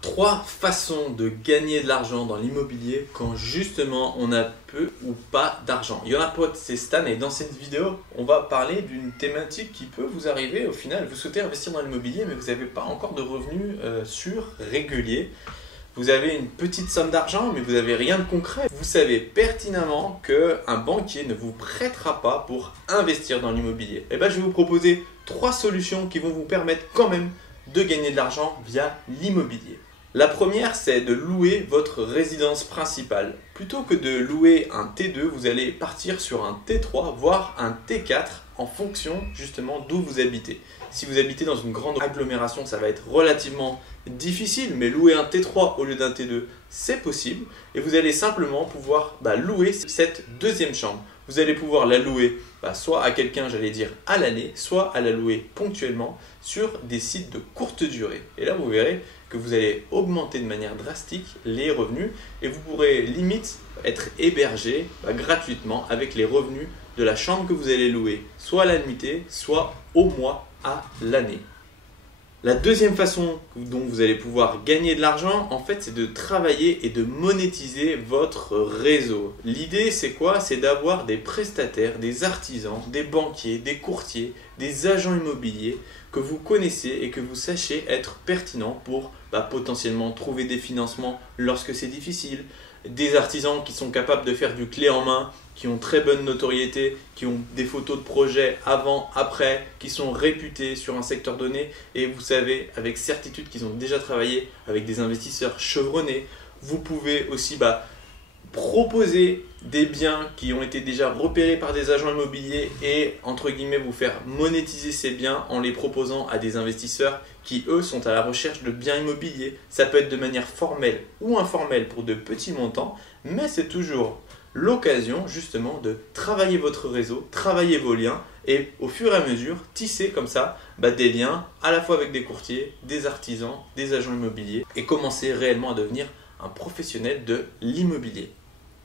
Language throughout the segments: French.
Trois façons de gagner de l'argent dans l'immobilier quand justement on a peu ou pas d'argent. Il y en a pas, c'est Stan, et dans cette vidéo, on va parler d'une thématique qui peut vous arriver au final. Vous souhaitez investir dans l'immobilier mais vous n'avez pas encore de revenus sûrs, réguliers. Vous avez une petite somme d'argent mais vous n'avez rien de concret. Vous savez pertinemment qu'un banquier ne vous prêtera pas pour investir dans l'immobilier. Et bien je vais vous proposer trois solutions qui vont vous permettre quand même de gagner de l'argent via l'immobilier. La première, c'est de louer votre résidence principale. Plutôt que de louer un T2, vous allez partir sur un T3, voire un T4 en fonction justement d'où vous habitez. Si vous habitez dans une grande agglomération, ça va être relativement difficile, mais louer un T3 au lieu d'un T2, c'est possible. Et vous allez simplement pouvoir louer cette deuxième chambre. Vous allez pouvoir la louer soit à quelqu'un, j'allais dire à l'année, soit à la louer ponctuellement sur des sites de courte durée. Et là, vous verrez que vous allez augmenter de manière drastique les revenus et vous pourrez limite être hébergé gratuitement avec les revenus de la chambre que vous allez louer, soit à la nuitée, soit au mois, à l'année. La deuxième façon dont vous allez pouvoir gagner de l'argent, en fait, c'est de travailler et de monétiser votre réseau. L'idée, c'est quoi? C'est d'avoir des prestataires, des artisans, des banquiers, des courtiers, des agents immobiliers que vous connaissez et que vous sachez être pertinents pour potentiellement trouver des financements lorsque c'est difficile. Des artisans qui sont capables de faire du clé en main, qui ont très bonne notoriété, qui ont des photos de projets avant, après, qui sont réputés sur un secteur donné et vous savez avec certitude qu'ils ont déjà travaillé avec des investisseurs chevronnés. Vous pouvez aussi proposer des biens qui ont été déjà repérés par des agents immobiliers et entre guillemets vous faire monétiser ces biens en les proposant à des investisseurs qui eux sont à la recherche de biens immobiliers. Ça peut être de manière formelle ou informelle pour de petits montants, mais c'est toujours l'occasion justement de travailler votre réseau, travailler vos liens et au fur et à mesure tisser comme ça des liens à la fois avec des courtiers, des artisans, des agents immobiliers et commencer réellement à devenir un professionnel de l'immobilier.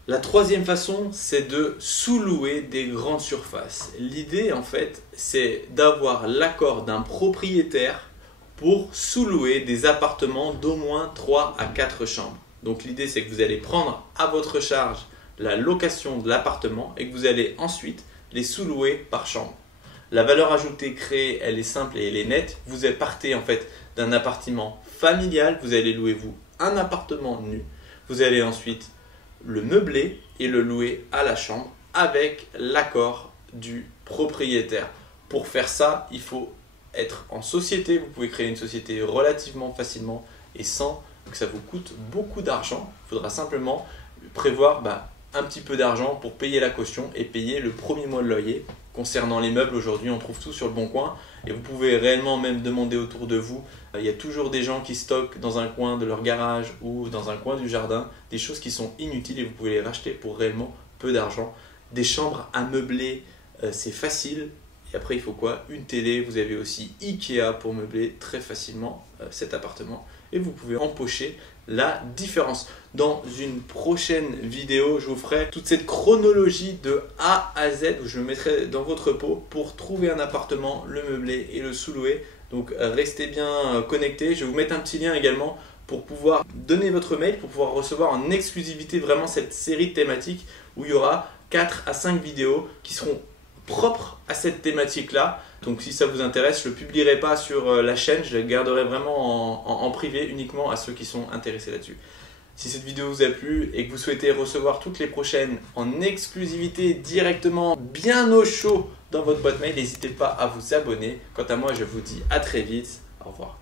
La troisième façon, c'est de sous-louer des grandes surfaces. L'idée, en fait, c'est d'avoir l'accord d'un propriétaire pour sous-louer des appartements d'au moins 3 à 4 chambres. Donc l'idée, c'est que vous allez prendre à votre charge la location de l'appartement et que vous allez ensuite les sous-louer par chambre. La valeur ajoutée créée, elle est simple et elle est nette. Vous partez en fait d'un appartement familial, vous allez louer un appartement nu. Vous allez ensuite le meubler et le louer à la chambre avec l'accord du propriétaire. Pour faire ça, il faut être en société. Vous pouvez créer une société relativement facilement et sans que ça vous coûte beaucoup d'argent. Il faudra simplement prévoir un petit peu d'argent pour payer la caution et payer le premier mois de loyer. Concernant les meubles, aujourd'hui, on trouve tout sur le Bon Coin et vous pouvez réellement même demander autour de vous. Il y a toujours des gens qui stockent dans un coin de leur garage ou dans un coin du jardin des choses qui sont inutiles et vous pouvez les racheter pour réellement peu d'argent. Des chambres à meubler, c'est facile. Et après, il faut quoi? Une télé. Vous avez aussi Ikea pour meubler très facilement cet appartement. Et vous pouvez empocher la différence. Dans une prochaine vidéo, je vous ferai toute cette chronologie de A à Z où je me mettrai dans votre peau pour trouver un appartement, le meubler et le sous-louer. Donc restez bien connectés. Je vais vous mettre un petit lien également pour pouvoir donner votre mail, pour pouvoir recevoir en exclusivité vraiment cette série de thématiques où il y aura 4 à 5 vidéos qui seront propres à cette thématique-là. Donc si ça vous intéresse, je ne le publierai pas sur la chaîne, je le garderai vraiment en privé uniquement à ceux qui sont intéressés là-dessus. Si cette vidéo vous a plu et que vous souhaitez recevoir toutes les prochaines en exclusivité directement bien au chaud dans votre boîte mail, n'hésitez pas à vous abonner. Quant à moi, je vous dis à très vite. Au revoir.